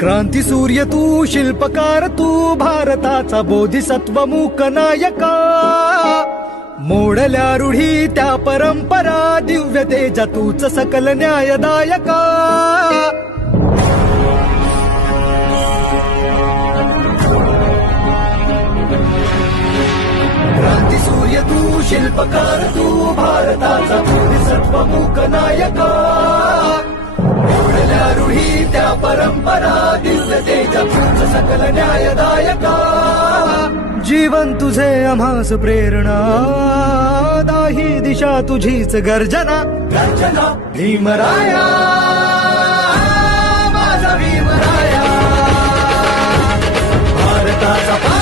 क्रांती सूर्य तू, शिल्पकार तू, भारताचा बोधिसत्व मूक नायका. मोडल्या रूढी त्या परंपरा, दिव्य तेजा तूच सकल न्यायदायका. क्रांती सूर्य तू, शिल्पकार तू, भारताचा बोधिसत्व मूक नायका. मोडल्या रूढी त्या परंपरा, दिव्य तेजा तूच सकल न्यायदायका. जीवन तुझे आम्हास प्रेरणा, दाही दिशा तुझीच गर्जना. गर्जना भीमराया, माझा भीमराया, भारताचा